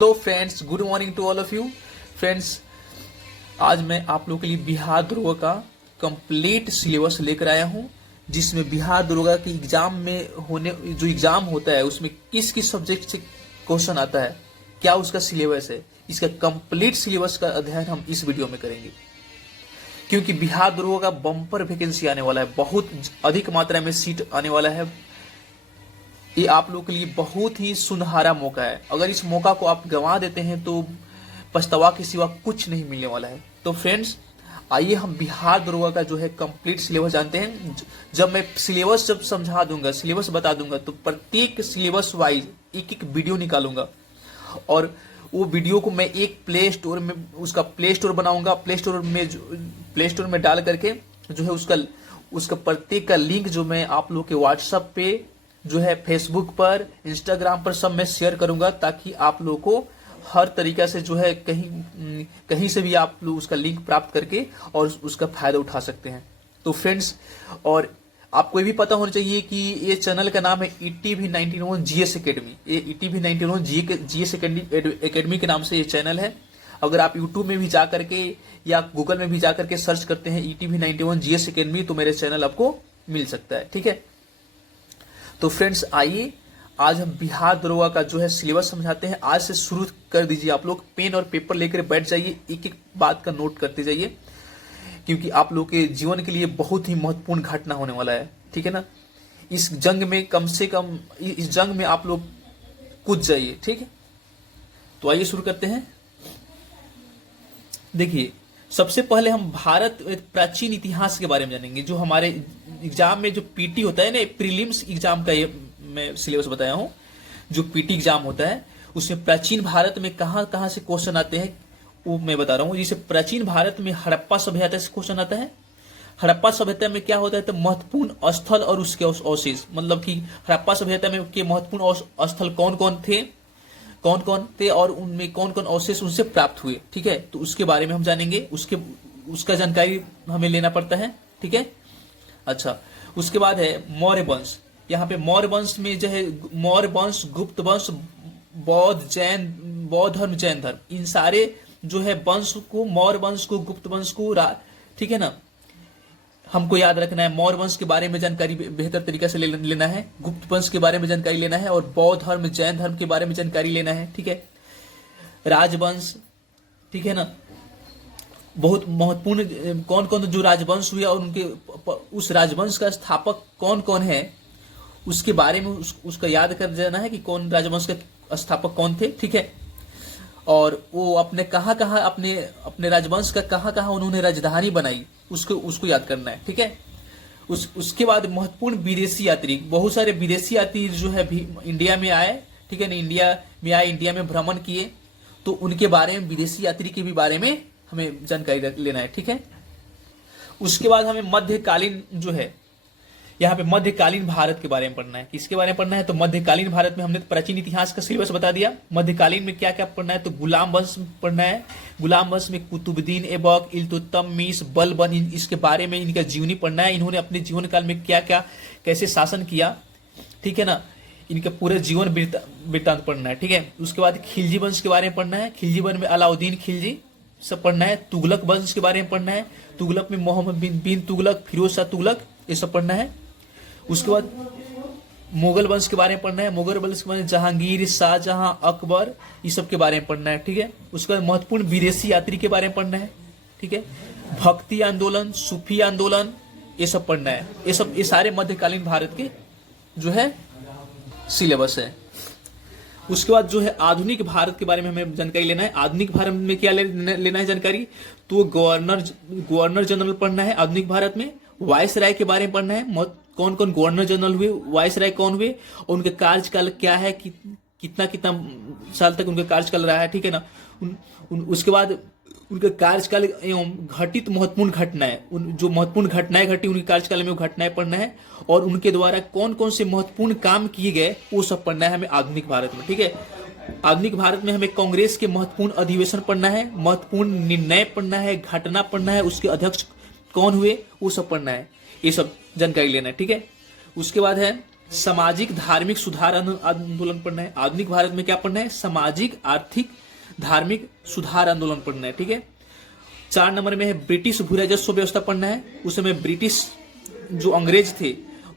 Hello friends, good morning to all of you friends. आज मैं आप लोगों के लिए बिहार दरोगा का कंप्लीट सिलेबस लेकर आया हूं, जिसमें बिहार दरोगा की एग्जाम में होने जो एग्जाम होता है उसमें किस किस सब्जेक्ट से क्वेश्चन आता है, क्या उसका सिलेबस है, इसका कंप्लीट सिलेबस का अध्ययन हम इस वीडियो में करेंगे। क्योंकि बिहार दरोगा का बम्पर वैकेंसी आने वाला है, बहुत अधिक मात्रा में सीट आने वाला है। ये आप लोग के लिए बहुत ही सुनहरा मौका है। अगर इस मौका को आप गंवा देते हैं तो पछतावा के सिवा कुछ नहीं मिलने वाला है। तो फ्रेंड्स, आइए हम बिहार दरोगा का जो है कंप्लीट सिलेबस जानते हैं। जब मैं सिलेबस समझा दूंगा, सिलेबस बता दूंगा, तो प्रत्येक सिलेबस वाइज एक एक वीडियो निकालूंगा और वो वीडियो को मैं एक प्ले स्टोर में उसका प्ले स्टोर बनाऊंगा। प्ले स्टोर में डाल करके जो है उसका प्रत्येक का लिंक जो मैं आप लोग के व्हाट्सएप पे, जो है फेसबुक पर, इंस्टाग्राम पर सब मैं शेयर करूंगा, ताकि आप लोगों को हर तरीका से जो है कहीं से भी आप लोग उसका लिंक प्राप्त करके और उसका फायदा उठा सकते हैं। तो फ्रेंड्स, और आपको ये भी पता होना चाहिए कि ये चैनल का नाम है ETV 91 GS अकेडमी। ये ETV 91 GS अकेडमी के नाम से ये चैनल है। अगर आप यूट्यूब में भी जा करके या गूगल में भी जा करके सर्च करते हैं ETV 91 GS अकेडमी, तो मेरे चैनल आपको मिल सकता है। ठीक है, तो फ्रेंड्स आइए आज हम बिहार दरोगा का जो है सिलेबस समझाते हैं। आज से शुरू कर दीजिए, आप लोग पेन और पेपर लेकर बैठ जाइए, एक एक बात का नोट करते जाइए, क्योंकि आप लोग के जीवन के लिए बहुत ही महत्वपूर्ण घटना होने वाला है। ठीक है ना, इस जंग में कम से कम इस जंग में आप लोग कूद जाइए। ठीक है, तो आइए शुरू करते हैं। देखिए, सबसे पहले हम भारत प्राचीन इतिहास के बारे में जानेंगे। जो हमारे एग्जाम में जो पीटी होता है ना, प्रीलिम्स एग्जाम का ये मैं सिलेबस बताया हूं। जो पीटी एग्जाम होता है उसमें प्राचीन भारत में कहां कहां से क्वेश्चन आते हैं वो मैं बता रहा हूं। जैसे प्राचीन भारत में हड़प्पा सभ्यता से क्वेश्चन आता है। हड़प्पा सभ्यता में क्या होता है, तो महत्वपूर्ण स्थल और उसके अवशेष, मतलब कि हड़प्पा सभ्यता में के महत्वपूर्ण स्थल कौन कौन थे और उनमें कौन कौन अवशेष उनसे प्राप्त हुए। ठीक है, तो उसके बारे में हम जानेंगे, उसका जानकारी हमें लेना पड़ता है। ठीक है, अच्छा, उसके बाद है मौर्य वंश। यहाँ पे मौर्य वंश में जो है मौर्य वंश, गुप्त वंश, बौद्ध धर्म, जैन धर्म, इन सारे जो है वंश को, मौर्य वंश को, गुप्त वंश को, ठीक है ना, हमको याद रखना है। मौर्य वंश के बारे में जानकारी बेहतर तरीके से लेना है, गुप्त वंश के बारे में जानकारी लेना है, और बौद्ध धर्म, जैन धर्म के बारे में जानकारी लेना है। ठीक है, राजवंश, ठीक है ना, बहुत महत्वपूर्ण कौन कौन जो राजवंश हुए और उनके उस राजवंश का स्थापक कौन कौन है उसके बारे में उसका याद कर जाना है कि कौन राजवंश के स्थापक कौन थे। ठीक है, और वो अपने कहाँ अपने राजवंश का कहाँ उन्होंने राजधानी बनाई, उसको याद करना है। ठीक है, उसके बाद महत्वपूर्ण विदेशी यात्री, बहुत सारे विदेशी यात्री जो है भी इंडिया में आए। ठीक है ना, इंडिया में भ्रमण किए, तो उनके बारे में, विदेशी यात्री के भी बारे में हमें जानकारी लेना है। ठीक है, उसके बाद हमें मध्यकालीन जो है, यहाँ पे मध्यकालीन भारत के बारे में पढ़ना है। किसके बारे में पढ़ना है, तो मध्यकालीन भारत में हमने प्राचीन इतिहास का सिलेबस बता दिया। मध्यकालीन में क्या क्या पढ़ना है, तो गुलाम वंश पढ़ना है। गुलाम वंश में कुतुबुद्दीन ऐबक, इल्तुतमिश, बलबन, इसके बारे में इनका जीवनी पढ़ना है। इन्होंने अपने जीवन काल में क्या क्या कैसे शासन किया। ठीक है ना, इनका पूरे जीवन वृत्तांत पढ़ना है। ठीक है, उसके बाद खिलजी वंश के बारे में पढ़ना है। खिलजी वंश में अलाउद्दीन खिलजी सब पढ़ना है। तुगलक वंश के बारे में पढ़ना है। तुगलक में मोहम्मद बिन तुगलक, फिरोज शाह तुगलक, ये सब पढ़ना है। उसके बाद मुगल वंश के बारे में पढ़ना है। मुगल वंश के बारे में जहांगीर, शाहजहां, अकबर, ये सब के बारे में पढ़ना है। ठीक है, उसके बाद महत्वपूर्ण विदेशी यात्री के बारे में पढ़ना है। ठीक है, भक्ति आंदोलन, सूफी आंदोलन, ये सब पढ़ना है। ये सारे मध्यकालीन भारत के जो है सिलेबस है। उसके बाद जो है आधुनिक भारत के बारे में हमें जानकारी लेना है। आधुनिक भारत में क्या लेना है जानकारी, तो गवर्नर जनरल पढ़ना है आधुनिक भारत में। वायसराय के बारे में पढ़ना है, कौन कौन गवर्नर जनरल हुए, वायसराय कौन हुए और उनके कार्यकाल क्या है, कितना साल तक उनका कार्यकाल रहा है। ठीक है ना, उसके बाद उनके कार्यकाल एवं घटित महत्वपूर्ण घटनाएं, जो महत्वपूर्ण घटनाएं घटी उनके कार्यकाल में वो घटनाएं पढ़ना है, और उनके द्वारा कौन कौन से महत्वपूर्ण काम किए गए वो सब पढ़ना है हमें आधुनिक भारत में। ठीक है, आधुनिक भारत में हमें कांग्रेस के महत्वपूर्ण अधिवेशन पढ़ना है, महत्वपूर्ण निर्णय पढ़ना है, घटना पढ़ना है, उसके अध्यक्ष कौन हुए वो सब पढ़ना है, ये सब जानकारी लेना है। ठीक है, उसके बाद है सामाजिक धार्मिक सुधार आंदोलन पढ़ना है। आधुनिक भारत में क्या पढ़ना है? सामाजिक आर्थिक धार्मिक सुधार आंदोलन पढ़ना है। ठीक है। 4 नंबर में है ब्रिटिश भू राजस्व व्यवस्था पढ़ना है। उस समय ब्रिटिश जो अंग्रेज थे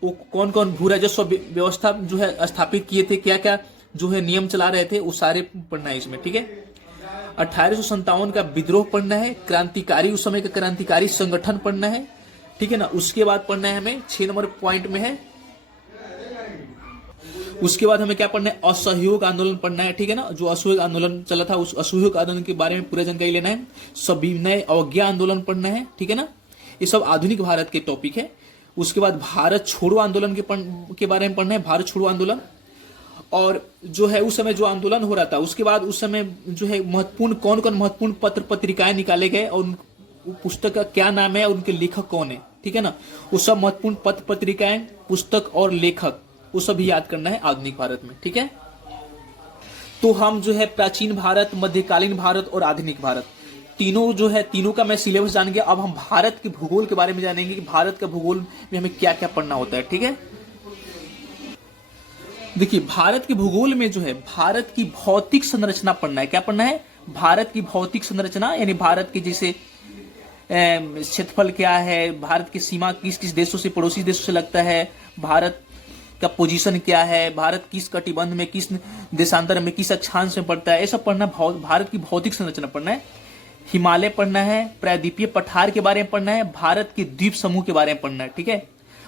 वो कौन कौन भू राजस्व व्यवस्था जो है स्थापित किए थे, क्या क्या जो है नियम चला रहे थे, वो सारे पढ़ना है इसमें। ठीक है। 1857 का विद्रोह पढ़ना है। क्रांतिकारी, उस समय का क्रांतिकारी संगठन पढ़ना है। ठीक है ना। उसके बाद पढ़ना है हमें 6 नंबर पॉइंट में है, उसके बाद हमें क्या पढ़ना है? असहयोग आंदोलन पढ़ना है। ठीक है ना। जो असहयोग आंदोलन चला था उस असहयोग आंदोलन के बारे में पूरा जानकारी लेना है। सविनय अवज्ञा आंदोलन पढ़ना है। ठीक है ना। ये सब आधुनिक भारत के टॉपिक है। उसके बाद भारत छोड़ो आंदोलन के बारे में पढ़ना है। भारत छोड़ो आंदोलन, और जो है उस समय जो आंदोलन हो रहा था उसके बाद उस समय जो है महत्वपूर्ण कौन कौन महत्वपूर्ण पत्र पत्रिकाएं निकाले गए और पुस्तक का क्या नाम है और उनके लेखक कौन है। ठीक है ना। वो सब महत्वपूर्ण पत्र पत्रिकाएं, पुस्तक और लेखक, वो सब भी याद करना है आधुनिक भारत में। ठीक है। तो हम जो है प्राचीन भारत, मध्यकालीन भारत और आधुनिक भारत तीनों जो है, तीनों का मैं सिलेबस जान गया। अब हम भारत के भूगोल के बारे में जानेंगे कि भारत का भूगोल में हमें क्या क्या पढ़ना होता है। ठीक है। देखिए, भारत के भूगोल में जो है भारत की भौतिक संरचना पढ़ना है। क्या पढ़ना है? भारत की भौतिक संरचना, यानी भारत के जैसे क्षेत्रफल क्या है, भारत की सीमा किस किस देशों से, पड़ोसी देशों से लगता है, भारत का पोजीशन क्या है, भारत किस कटिबंध में, किस देशांतर में, किस अक्षांश में पड़ता है, ये सब पढ़ना। भारत की भौतिक संरचना पढ़ना है। हिमालय पढ़ना है। प्रायद्वीपीय पठार के बारे में पढ़ना है। भारत के द्वीप समूह के बारे में पढ़ना है। ठीक है।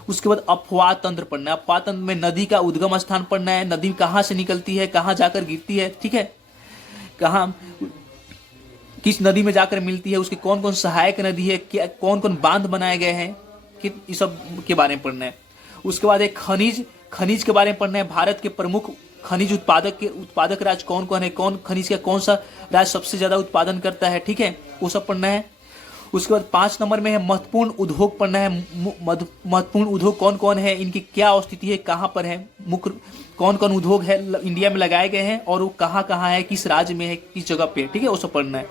उसके बाद अपवाह तंत्र पढ़ना है। अपवाह तंत्र में नदी का उद्गम स्थान पढ़ना है। नदी कहाँ से निकलती है, कहाँ जाकर गिरती है। ठीक है। कहाँ, किस नदी में जाकर मिलती है, उसके कौन कौन सहायक नदी है, क्या कौन कौन बांध बनाए गए हैं, कि सब के बारे में पढ़ना है। उसके बाद एक खनिज के बारे में पढ़ना है। भारत के प्रमुख खनिज उत्पादक राज्य कौन कौन है, कौन खनिज का कौन सा राज्य सबसे ज्यादा उत्पादन करता है। ठीक है। वो सब पढ़ना है। उसके बाद 5 नंबर में है महत्वपूर्ण उद्योग पढ़ना है। महत्वपूर्ण उद्योग कौन कौन है, इनकी क्या स्थिति है, कहाँ पर है, मुख्य कौन कौन उद्योग है इंडिया में लगाए गए हैं और वो कहाँ कहाँ है, किस राज्य में है, किस जगह पे है। ठीक है। वो सब पढ़ना है।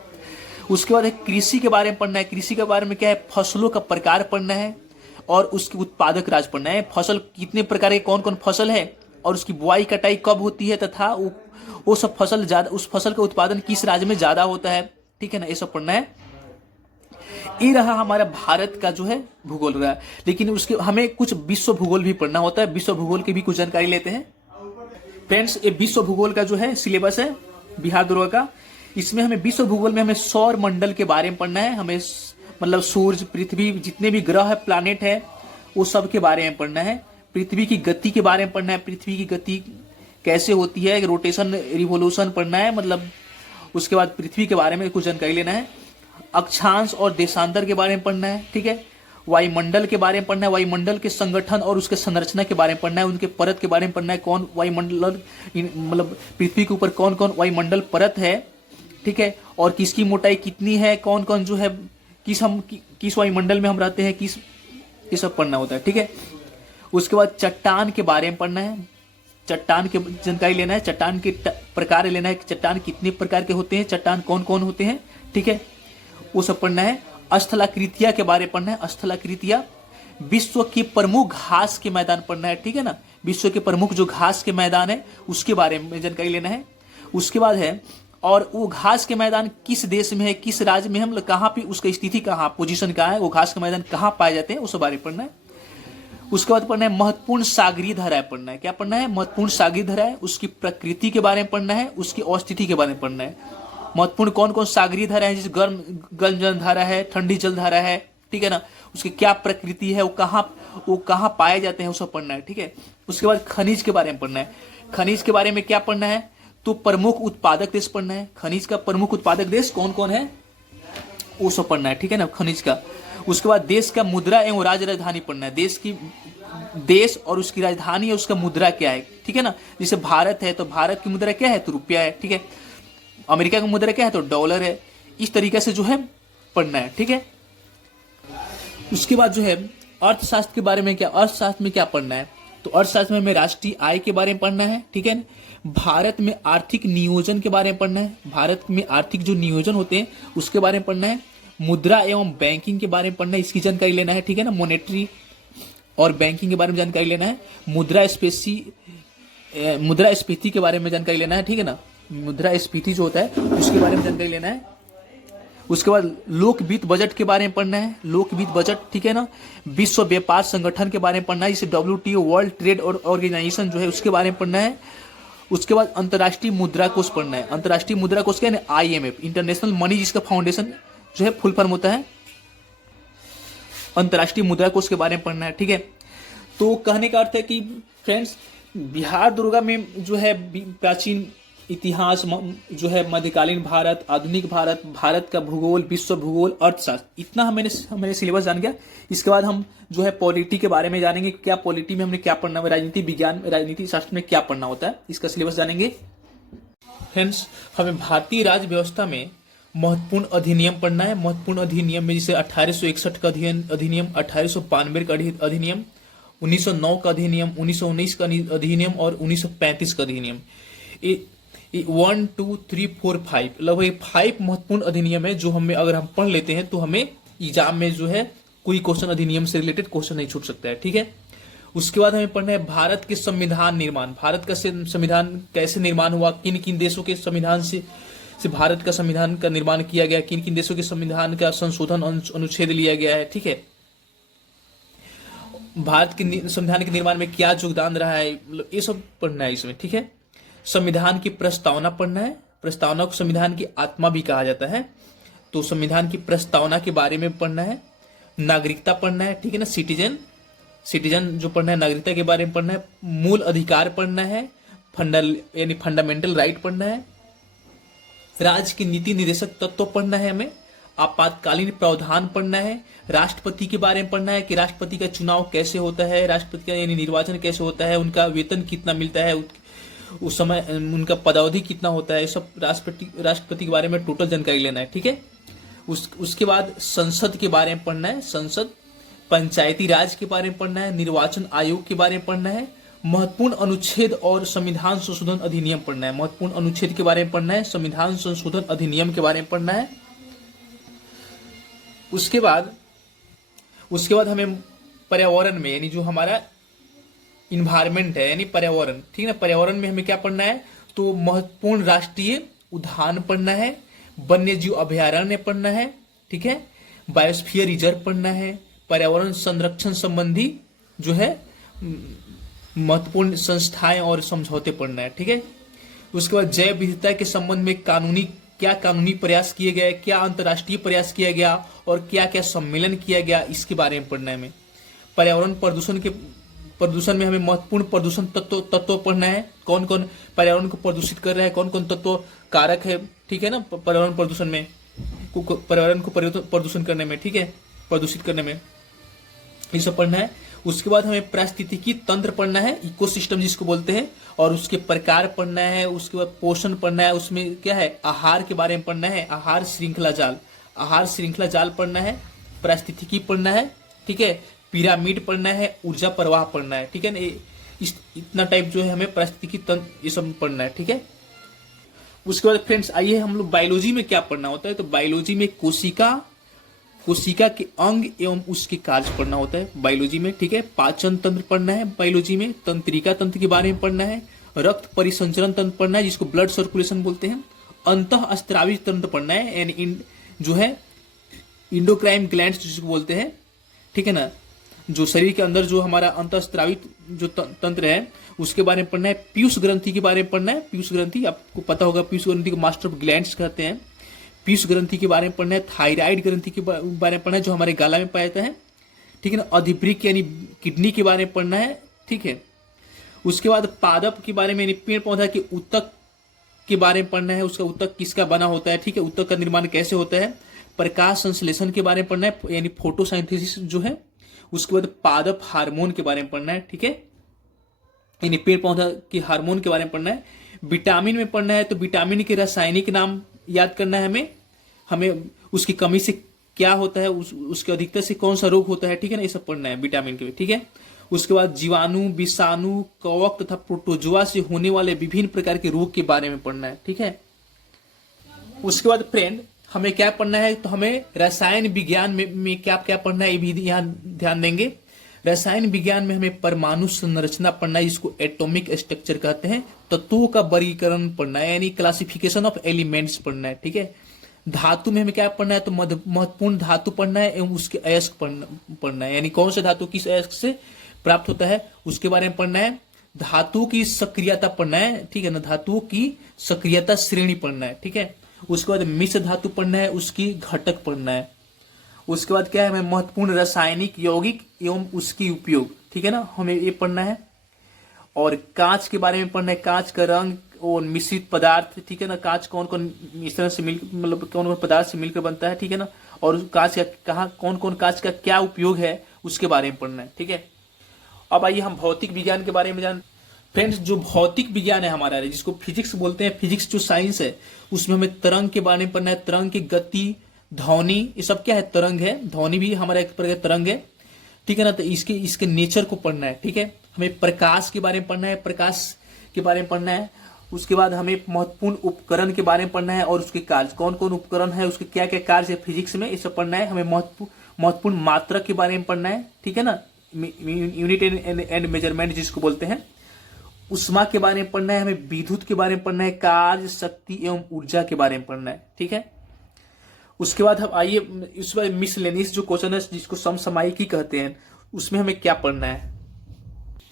उसके बाद है कृषि के बारे में पढ़ना है। कृषि के बारे में क्या है? फसलों का प्रकार पढ़ना है और उसके उत्पादक राज्य पढ़ना है। फसल कितने प्रकार के, कौन कौन फसल है और उसकी बुआई कटाई कब होती है, तथा वो सब फसल ज्यादा, उस फसल का उत्पादन किस राज्य में ज्यादा होता है। ठीक है ना। ये सब पढ़ना है। ये रहा हमारा भारत का जो है भूगोल रहा। लेकिन उसके हमें कुछ विश्व भूगोल भी पढ़ना होता है। विश्व भूगोल की भी कुछ जानकारी लेते हैं। फ्रेंड्स, ये विश्व भूगोल का जो है सिलेबस है बिहार दुर्ग का। इसमें हमें विश्व भूगोल में हमें सौर मंडल के बारे में पढ़ना है। हमें मतलब सूर्य, पृथ्वी, जितने भी ग्रह है, प्लानेट है, वो सब के बारे में पढ़ना है। पृथ्वी की गति के बारे में पढ़ना है। पृथ्वी की गति कैसे होती है, रोटेशन, रिवोल्यूशन पढ़ना है मतलब। उसके बाद पृथ्वी के बारे में कुछ जानकारी लेना है। अक्षांश और देशांतर के बारे में पढ़ना है। ठीक है। वायुमंडल के बारे में पढ़ना है। वायुमंडल के संगठन और उसके संरचना के बारे में पढ़ना है। उनके परत के बारे में पढ़ना है। कौन वायुमंडल, मतलब पृथ्वी के ऊपर कौन कौन वायुमंडल परत है। ठीक है। और किसकी मोटाई कितनी है, कौन कौन जो है किस वायुमंडल में हम रहते हैं, किस, ये सब पढ़ना होता है। ठीक है। उसके बाद चट्टान के बारे में पढ़ना है। चट्टान की जानकारी लेना है। चट्टान के प्रकार लेना है। चट्टान कितने प्रकार के होते हैं, चट्टान कौन कौन होते हैं। ठीक है। वो सब पढ़ना है। स्थलाकृतियां के बारे में पढ़ना है। स्थलाकृतियां, विश्व के प्रमुख घास के मैदान पढ़ना है। ठीक है ना। विश्व के प्रमुख जो घास के मैदान है उसके बारे में जानकारी लेना है। उसके बाद है, और वो घास के मैदान किस देश में है, किस राज्य में, हम कहाँ पे, उसका स्थिति कहाँ, पोजीशन कहाँ है, वो घास के मैदान कहाँ पाए जाते हैं, उस बारे में पढ़ना है। उसके बाद पढ़ना है महत्वपूर्ण सागरीय धाराएं पढ़ना है। क्या पढ़ना है? महत्वपूर्ण सागरीय धाराएं, उसकी प्रकृति के बारे में पढ़ना है, उसकी अस्तित्व के बारे में पढ़ना है। महत्वपूर्ण कौन कौन सागरीय धारा है, जैसे गर्म जल धारा है, ठंडी जल धारा है। ठीक है ना। उसकी क्या प्रकृति है, वो कहाँ पाए जाते हैं, वो सब पढ़ना है। ठीक है। उसके बाद खनिज के बारे में पढ़ना है। खनिज के बारे में क्या पढ़ना है? तो प्रमुख उत्पादक देश पढ़ना है। खनिज का प्रमुख उत्पादक देश कौन कौन है, वो सब पढ़ना है। ठीक है ना, खनिज का। उसके बाद देश का मुद्रा एवं राजधानी पढ़ना है। देश और उसकी राजधानी और उसका मुद्रा क्या है। ठीक है ना। जैसे भारत है तो भारत की मुद्रा क्या है, तो रुपया है। ठीक है। अमेरिका की मुद्रा क्या है, तो डॉलर है। इस तरीके से जो है पढ़ना है। ठीक है। उसके बाद जो है अर्थशास्त्र के बारे में, क्या अर्थशास्त्र में क्या पढ़ना है, तो अर्थशास्त्र में हमें राष्ट्रीय आय के बारे में पढ़ना है। ठीक है। भारत में आर्थिक नियोजन के बारे में पढ़ना है। भारत में आर्थिक जो नियोजन होते हैं उसके बारे में पढ़ना है। मुद्रा एवं बैंकिंग के बारे में पढ़ना है, इसकी जानकारी लेना है। ठीक है ना। मॉनेटरी और बैंकिंग के बारे में जानकारी लेना है। मुद्रास्फीति के बारे में जानकारी लेना है, ठीक है ना। मुद्रास्फीति जो होता है उसके बारे में जानकारी लेना है। उसके बाद लोक वित्त बजट के बारे में पढ़ना है, लोक वित्त बजट, ठीक है ना। विश्व व्यापार संगठन के बारे में पढ़ना है, जैसे WTO वर्ल्ड ट्रेड ऑर्गेनाइजेशन जो है उसके बारे में पढ़ना है। उसके बाद अंतर्राष्ट्रीय मुद्रा कोष पढ़ना है। अंतर्राष्ट्रीय मुद्रा कोष क्या है, IMF, इंटरनेशनल मनी जिसका फाउंडेशन जो है फुल फॉर्म होता है। अंतर्राष्ट्रीय मुद्रा कोष के बारे में पढ़ना है, ठीक है। तो कहने का अर्थ है कि फ्रेंड्स, बिहार दुर्गा में जो है प्राचीन इतिहास जो है, मध्यकालीन भारत, आधुनिक भारत, भारत का भूगोल, विश्व भूगोल, अर्थशास्त्र, इतना मैंने सिलेबस जान गया। इसके बाद हम जो है पॉलिटी के बारे में जानेंगे, क्या पॉलिटी में हमने क्या पढ़ना है, राजनीति विज्ञान, राजनीति शास्त्र में क्या पढ़ना होता है, इसका सिलेबस जानेंगे। फ्रेंड्स, हमें भारतीय राज्य व्यवस्था में महत्वपूर्ण अधिनियम पढ़ना है। महत्वपूर्ण अधिनियम में जैसे 1861 का अधिनियम, 1892 का अधिनियम, 1909 का अधिनियम, 1919 का अधिनियम और 1935 का अधिनियम। 1 2 3 4 5 लगभग 5 महत्वपूर्ण अधिनियम है जो हमें, अगर हम पढ़ लेते हैं तो हमें एग्जाम में जो है कोई क्वेश्चन अधिनियम से रिलेटेड क्वेश्चन नहीं छूट सकता है, ठीक है। उसके बाद हमें पढ़ना है भारत के संविधान निर्माण। भारत का संविधान कैसे निर्माण हुआ, किन किन देशों के संविधान से भारत का संविधान का निर्माण किया गया, किन किन देशों के संविधान का संशोधन अनुच्छेद लिया गया है, ठीक है। भारत के संविधान के निर्माण में क्या योगदान रहा है, ये सब पढ़ना है इसमें, ठीक है। संविधान की प्रस्तावना पढ़ना है। प्रस्तावना को संविधान की आत्मा भी कहा जाता है, तो संविधान की प्रस्तावना के बारे में पढ़ना है। नागरिकता पढ़ना है, ठीक है ना, सिटीजन जो पढ़ना है, नागरिकता के बारे में पढ़ना है। मूल अधिकार पढ़ना है, फंडामेंटल राइट पढ़ना है। राज्य की नीति निर्देशक तत्व पढ़ना है हमें। आपातकालीन प्रावधान पढ़ना है। राष्ट्रपति के बारे में पढ़ना है कि राष्ट्रपति का चुनाव कैसे होता है, राष्ट्रपति का यानी निर्वाचन कैसे होता है, उनका वेतन कितना मिलता है, उस समय उनका पदावधि कितना होता है, सब राष्ट्रपति के बारे में टोटल जानकारी लेना है, ठीक है। उसके बाद संसद के बारे में पढ़ना है। संसद, पंचायती राज के बारे में पढ़ना है। निर्वाचन आयोग के बारे में पढ़ना है। महत्वपूर्ण अनुच्छेद और संविधान संशोधन अधिनियम पढ़ना है। महत्वपूर्ण अनुच्छेद के बारे में पढ़ना है। संविधान संशोधन अधिनियम के बारे में पढ़ना है। उसके बाद हमें पर्यावरण में, यानी जो हमारा इन्वायरमेंट है, यानी पर्यावरण, ठीक है ना, पर्यावरण में हमें क्या पढ़ना है, तो महत्वपूर्ण राष्ट्रीय उद्यान पढ़ना है। वन्य जीव अभयारण्य पढ़ना है, ठीक है। बायोस्फीयर रिजर्व पढ़ना है। पर्यावरण संरक्षण संबंधी जो है महत्वपूर्ण संस्थाएं और समझौते पढ़ना है, ठीक है। उसके बाद जैव विविधता के संबंध में कानूनी प्रयास किए गए, क्या अंतर्राष्ट्रीय प्रयास किया गया और क्या क्या सम्मेलन किया गया, इसके बारे में पढ़ना है हमें। पर्यावरण प्रदूषण में हमें महत्वपूर्ण प्रदूषण तत्व पढ़ना है। कौन कौन पर्यावरण को प्रदूषित कर रहा है, कौन कौन तत्व कारक है, ठीक है ना, पर्यावरण प्रदूषण में, पर्यावरण को प्रदूषण करने में, ठीक है, प्रदूषित करने में, ये सब पढ़ना है। उसके बाद हमें पारिस्थितिकी तंत्र पढ़ना है, इकोसिस्टम जिसको बोलते हैं, और उसके प्रकार पढ़ना है। उसके बाद पोषण पढ़ना है, उसमें क्या है, आहार के बारे में पढ़ना है, आहार श्रृंखला जाल पढ़ना है। पारिस्थितिकी पढ़ना है, ठीक है। पिरामिड पढ़ना है, ऊर्जा प्रवाह पढ़ना है, ठीक है ना। इतना टाइप जो है हमें पारिस्थितिकी तंत्र ये सब पढ़ना है, ठीक है। उसके बाद फ्रेंड्स आइए हम लोग बायोलॉजी में क्या पढ़ना होता है, तो बायोलॉजी में कोशिका के अंग एवं उसके कार्य पढ़ना होता है बायोलॉजी में, ठीक है। पाचन तंत्र पढ़ना है बायोलॉजी में। तंत्रिका तंत्र के बारे में पढ़ना है। रक्त परिसंचरण तंत्र पढ़ना है, जिसको ब्लड सर्कुलेशन बोलते हैं। अंतःस्रावी तंत्र पढ़ना है, यानी जो है इंडोक्राइन ग्लैंड्स जिसको बोलते हैं, ठीक है ना, जो शरीर के अंदर जो हमारा अंतःस्रावी जो तंत्र है उसके बारे में पढ़ना है। पीयूष ग्रंथि के बारे में पढ़ना है। पीयूष ग्रंथि आपको पता होगा, पीयूष ग्रंथि को मास्टर ऑफ ग्लैंड्स कहते हैं। पीयूष ग्रंथि के बारे में पढ़ना है। थायराइड ग्रंथि के बारे में पढ़ना है, जो हमारे गाला में पाया जाता है, ठीक है ना। अधिवृक्क यानी किडनी के बारे में पढ़ना है, ठीक है। उसके बाद पादप के बारे में, यानी पेड़ पौधा के उत्तक के बारे में पढ़ना है। उसका उत्तक किसका बना होता है, ठीक है, उत्तक का निर्माण कैसे होता है। प्रकाश संश्लेषण के बारे में पढ़ना है, यानी फोटोसिंथेसिस जो है। उसके बाद पादप हार्मोन के बारे में पढ़ना है, ठीक है, यानी पेड़ पौधा के हार्मोन के बारे में पढ़ना है। विटामिन में पढ़ना है, तो विटामिन के रासायनिक नाम याद करना है हमें उसकी कमी से क्या होता है, उसके अधिकता से कौन सा रोग होता है, ठीक है ना, ये सब पढ़ना है विटामिन के, ठीक है। उसके बाद जीवाणु, विषाणु, कवक तथा प्रोटोजोआ से होने वाले विभिन्न प्रकार के रोग के बारे में पढ़ना है, ठीक है। उसके बाद फ्रेंड हमें क्या पढ़ना है, तो हमें रसायन विज्ञान में क्या क्या पढ़ना है, ये भी यहाँ ध्यान देंगे। रसायन विज्ञान में हमें परमाणु संरचना पढ़ना है, जिसको एटॉमिक स्ट्रक्चर कहते हैं। तत्वों का वर्गीकरण पढ़ना है, यानी क्लासिफिकेशन ऑफ एलिमेंट्स पढ़ना है, ठीक है। धातु में हमें क्या पढ़ना है, तो महत्वपूर्ण धातु पढ़ना है एवं उसके अयस्क पढ़ना है, यानी कौन से धातु किस अयस्क से प्राप्त होता है उसके बारे में पढ़ना है। धातु की सक्रियता पढ़ना है, ठीक है ना, धातुओं की सक्रियता श्रेणी पढ़ना है, ठीक है। उसके बाद मिश्र धातु पढ़ना है, उसकी घटक पढ़ना है। उसके बाद क्या है, हमें महत्वपूर्ण रासायनिक यौगिक एवं उसकी उपयोग, ठीक है ना, हमें ये पढ़ना है। और कांच के बारे में पढ़ना है, कांच का रंग और मिश्रित पदार्थ, ठीक है ना, कांच कौन कौन मिश्रण से मिल मतलब कौन कौन पदार्थ से मिलकर बनता है, ठीक है ना, और कांच का कहाँ कौन कौन कांच का क्या उपयोग है उसके बारे में पढ़ना है, ठीक है। अब आइए हम भौतिक विज्ञान के बारे में जान। फ्रेंड्स, जो भौतिक विज्ञान है हमारा, जिसको फिजिक्स बोलते हैं, फिजिक्स जो साइंस है, उसमें हमें तरंग के बारे में पढ़ना है। तरंग की गति, ध्वनि, ये सब क्या है, तरंग है। ध्वनि भी हमारा एक प्रकार का तरंग है, ठीक है ना, तो इसके नेचर को पढ़ना है, ठीक है। हमें प्रकाश के बारे में पढ़ना है, प्रकाश के बारे में पढ़ना है। उसके बाद हमें महत्वपूर्ण उपकरण के बारे में पढ़ना है और उसके कार्य, कौन कौन उपकरण है, उसके क्या क्या कार्य है फिजिक्स में, ये सब पढ़ना है। हमें महत्वपूर्ण मात्रक के बारे में पढ़ना है, ठीक है ना, यूनिट एंड मेजरमेंट जिसको बोलते हैं। उष्मा के बारे में पढ़ना है, हमें विद्युत के बारे में पढ़ना है, कार्य, शक्ति एवं ऊर्जा के बारे में पढ़ना है, ठीक है। उसके बाद हम आइए इस बार मिसलेनियस जो क्वेश्चन है, जिसको समसामयिकी कहते हैं, उसमें हमें क्या पढ़ना है।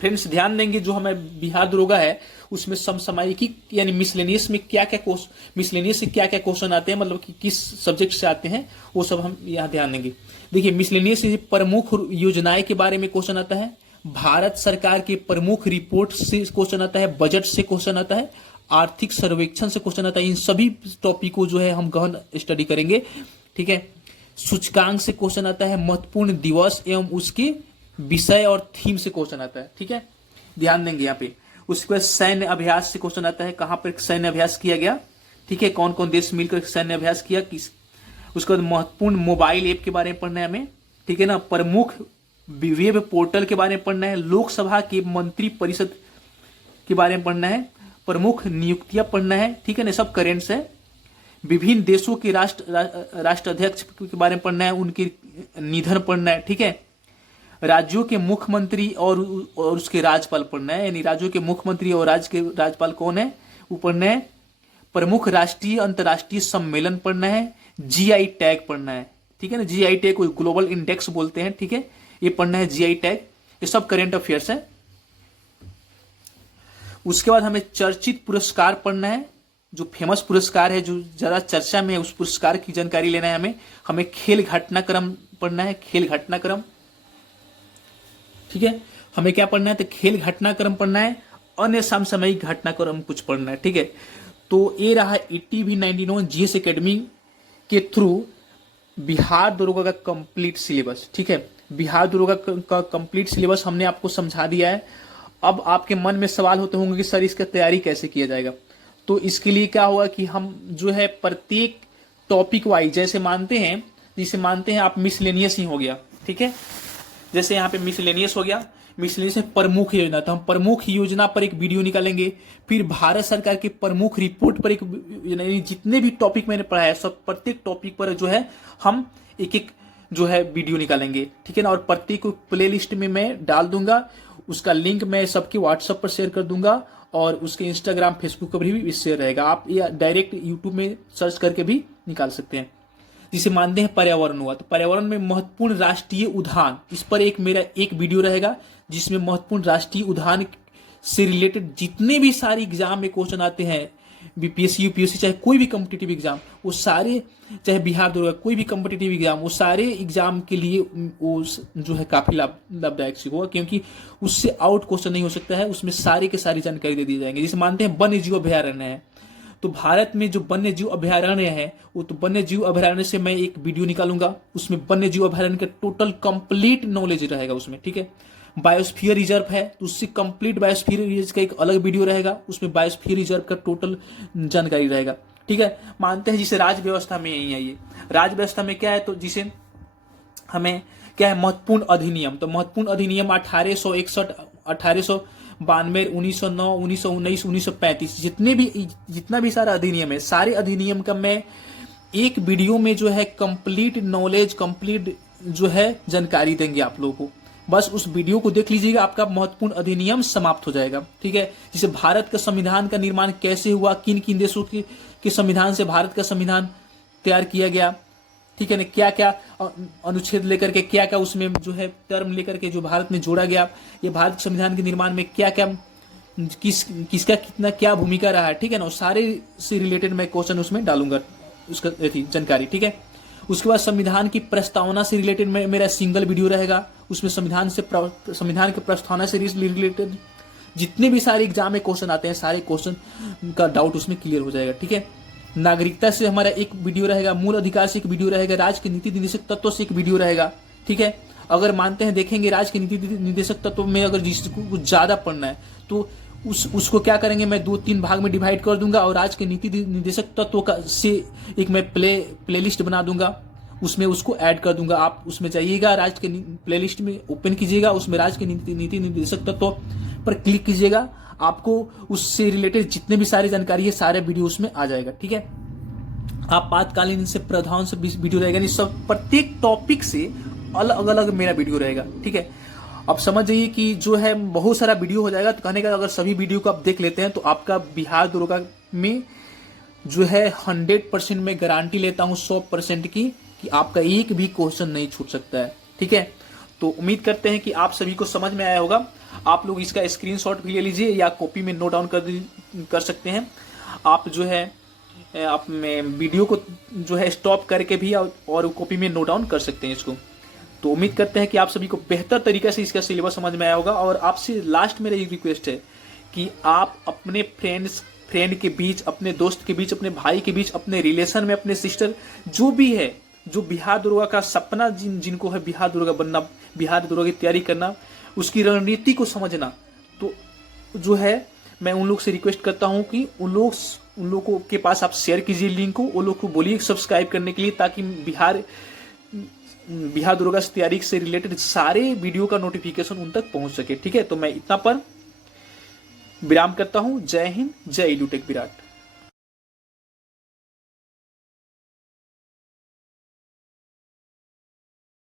फ्रेंड्स, ध्यान देंगे, जो हमें बिहार दरोगा है उसमें समसामयिकी यानी मिसलेनियस में क्या क्या मिसलेनियस से क्या क्या क्वेश्चन आते हैं, मतलब कि किस सब्जेक्ट से आते हैं, वो सब हम यहाँ ध्यान देंगे। देखिए, मिसलेनियस से प्रमुख योजनाएं के बारे में क्वेश्चन आता है, भारत सरकार के प्रमुख रिपोर्ट से क्वेश्चन आता है, बजट से क्वेश्चन आता है, आर्थिक सर्वेक्षण से क्वेश्चन आता है। इन सभी टॉपिक को जो है हम गहन स्टडी करेंगे, ठीक है। सूचकांक से क्वेश्चन आता है, महत्वपूर्ण दिवस एवं उसके विषय और थीम से क्वेश्चन आता है, ठीक है, ध्यान देंगे यहाँ पे। उसके बाद सैन्य अभ्यास से क्वेश्चन आता है, कहाँ पर सैन्य अभ्यास किया गया, ठीक है, कौन कौन देश मिलकर सैन्य अभ्यास किया, किस। उसके बाद महत्वपूर्ण मोबाइल ऐप के बारे में पढ़ना है हमें, ठीक है ना, प्रमुख वेब पोर्टल के बारे में पढ़ना है, लोकसभा के मंत्री परिषद के बारे में पढ़ना है, प्रमुख नियुक्तियां पढ़ना है, ठीक है ना, सब करेंट्स है। विभिन्न देशों के राष्ट्राध्यक्ष के बारे में पढ़ना है, उनके निधन पढ़ना है, ठीक है। राज्यों के मुख्यमंत्री और उसके राज्यपाल पढ़ना है, यानी राज्यों के मुख्यमंत्री और राज्य के राज्यपाल कौन है वो पढ़ना है। प्रमुख राष्ट्रीय अंतर्राष्ट्रीय सम्मेलन पढ़ना है, जीआई टैग पढ़ना है, ठीक है ना, जीआई टैग को ग्लोबल इंडेक्स बोलते हैं, ठीक है, ये पढ़ना है जीआई टैग। ये सब करेंट अफेयर्स है। उसके बाद हमें चर्चित पुरस्कार पढ़ना है, जो फेमस पुरस्कार है, जो ज्यादा चर्चा में है, उस पुरस्कार की जानकारी लेना है हमें खेल घटनाक्रम पढ़ना है, खेल घटनाक्रम, ठीक है। हमें क्या पढ़ना है, तो खेल घटनाक्रम पढ़ना है, अन्य समसामयिक घटनाक्रम कुछ पढ़ना है, ठीक है। तो ये रहा ETV 99 GS एकेडमी के थ्रू बिहार दरोगा का कंप्लीट सिलेबस, ठीक है। बिहार दरोगा का कंप्लीट सिलेबस हमने आपको समझा दिया है। अब आपके मन में सवाल होते होंगे कि सर इसका तैयारी कैसे किया जाएगा। तो इसके लिए क्या हुआ कि हम जो है प्रत्येक टॉपिक वाइज जैसे मानते हैं आप मिसलेनियस ही हो गया, ठीक है। जैसे यहाँ पे मिसलेनियस हो गया, मिसलेनियस में प्रमुख योजना, तो हम प्रमुख योजना पर एक वीडियो निकालेंगे। फिर भारत सरकार के प्रमुख रिपोर्ट पर एक, जितने भी टॉपिक मैंने पढ़ा है सब प्रत्येक टॉपिक पर जो है हम एक एक जो है वीडियो निकालेंगे, ठीक है ना। और प्रत्येक प्ले लिस्ट में मैं डाल दूंगा, उसका लिंक मैं सबके व्हाट्सएप पर शेयर कर दूंगा और उसके इंस्टाग्राम फेसबुक पर भी शेयर रहेगा। आप या डायरेक्ट यूट्यूब में सर्च करके भी निकाल सकते हैं। जिसे मानते हैं पर्यावरण हुआ, तो पर्यावरण में महत्वपूर्ण राष्ट्रीय उद्यान, इस पर मेरा एक वीडियो रहेगा जिसमें महत्वपूर्ण राष्ट्रीय उद्यान से रिलेटेड जितने भी सारे एग्जाम में क्वेश्चन आते हैं, बीपीएससी यूपीएससी चाहे कोई भी कॉम्पिटिटिव एग्जाम, वो सारे, चाहे बिहार दरोगा कोई भी कॉम्पिटिटिव एग्जाम, वो सारे एग्जाम के लिए वो जो है काफी लाभदायक होगा, क्योंकि उससे आउट क्वेश्चन नहीं हो सकता है, उसमें सारी के सारी जानकारी दे दी जाएंगे। जिसे मानते हैं वन्य जीव अभ्यारण्य है, तो भारत में जो वन्य जीव अभ्यारण्य है, वो तो वन्य जीव अभ्यारण्य से मैं एक वीडियो निकालूंगा, उसमें वन्य जीव अभ्यारण्य का टोटल कंप्लीट नॉलेज रहेगा उसमें, ठीक है। बायोस्फीयर रिजर्व है तो उससे कंप्लीट बायोस्फीयर रिजर्व का एक अलग वीडियो रहेगा, उसमें बायोस्फीयर रिजर्व का टोटल जानकारी रहेगा, ठीक है। मानते हैं जिसे राज्य व्यवस्था में यही है, ये राज्य व्यवस्था में क्या है, तो जिसे हमें क्या है महत्वपूर्ण अधिनियम, तो महत्वपूर्ण अधिनियम 1861, 1892, 1909, 1919, 1935, जितना भी सारा अधिनियम है, सारे अधिनियम का मैं एक वीडियो में जो है कंप्लीट नॉलेज, कंप्लीट जो है जानकारी देंगे आप लोगों को, बस उस वीडियो को देख लीजिएगा, आपका महत्वपूर्ण अधिनियम समाप्त हो जाएगा। ठीक है, जैसे भारत का संविधान का निर्माण कैसे हुआ, किन किन देशों के संविधान से भारत का संविधान तैयार किया गया, ठीक है ना, क्या क्या अनुच्छेद लेकर के, क्या क्या उसमें जो है टर्म लेकर के जो भारत में जोड़ा गया, ये भारत संविधान के निर्माण में क्या क्या किसका कितना क्या भूमिका रहा है, ठीक है ना, सारे से रिलेटेड मैं क्वेश्चन उसमें डालूंगा, उसका जानकारी। ठीक है, उसके बाद संविधान की प्रस्तावना से रिलेटेड मेरा सिंगल वीडियो रहेगा, उसमें संविधान के प्रस्तावना से रिलेटेड जितने भी सारे एग्जाम में क्वेश्चन आते हैं, सारे क्वेश्चन का डाउट उसमें क्लियर हो जाएगा। ठीक है, नागरिकता से हमारा एक वीडियो रहेगा, मूल अधिकार से एक वीडियो रहेगा, राज्य के नीति निर्देशक तत्व से एक वीडियो रहेगा। ठीक है, अगर मानते हैं देखेंगे राज्य के नीति निर्देशक तत्व में अगर जिसको कुछ ज्यादा पढ़ना है तो उसको क्या करेंगे, मैं 2-3 भाग में डिवाइड कर दूंगा और राज्य के नीति निर्देशक तत्व का से एक मैं प्लेलिस्ट बना दूंगा, उसमें उसको ऐड कर दूंगा। आप उसमें जाइएगा, राज्य के प्लेलिस्ट में ओपन कीजिएगा, उसमें राज्य के नीति निर्देशक तत्व पर क्लिक कीजिएगा, आपको उससे रिलेटेड जितने भी सारी जानकारी है सारे वीडियो उसमें आ जाएगा। ठीक है, आपातकालीन से प्रावधान से वीडियो रहेगा, सब प्रत्येक टॉपिक से अलग अलग मेरा वीडियो रहेगा। ठीक है, अब समझ जाइए कि जो है बहुत सारा वीडियो हो जाएगा, तो कहने का अगर सभी वीडियो को आप देख लेते हैं तो आपका बिहार दरोगा में जो है 100% में गारंटी लेता हूं 100% की कि आपका एक भी क्वेश्चन नहीं छूट सकता है। ठीक है, तो उम्मीद करते हैं कि आप सभी को समझ में आया होगा। आप लोग इसका स्क्रीनशॉट भी ले लीजिए या कॉपी में नोट डाउन कर सकते हैं। आप जो है आप वीडियो को जो है स्टॉप करके भी और कॉपी में नोट डाउन कर सकते हैं इसको। तो उम्मीद करते हैं कि आप सभी को बेहतर तरीके से इसका सिलेबस समझ में आया होगा। और आपसे लास्ट मेरा ये रिक्वेस्ट है कि आप अपने फ्रेंड के बीच, अपने दोस्त के बीच, अपने भाई के बीच, अपने रिलेशन में, अपने सिस्टर जो भी है, जो बिहार दरोगा का सपना जिनको है बिहार दरोगा बनना, बिहार दरोगा की तैयारी करना, उसकी रणनीति को समझना, तो जो है मैं उन लोग से रिक्वेस्ट करता हूं कि उन लोगों के पास आप शेयर कीजिए लिंक को, उन लोग को बोलिए सब्सक्राइब करने के लिए, ताकि बिहार दरोगा की तैयारी से रिलेटेड सारे वीडियो का नोटिफिकेशन उन तक पहुंच सके। ठीक है, तो मैं इतना पर विराम करता हूं। जय हिंद, जय इडुटेक विराट।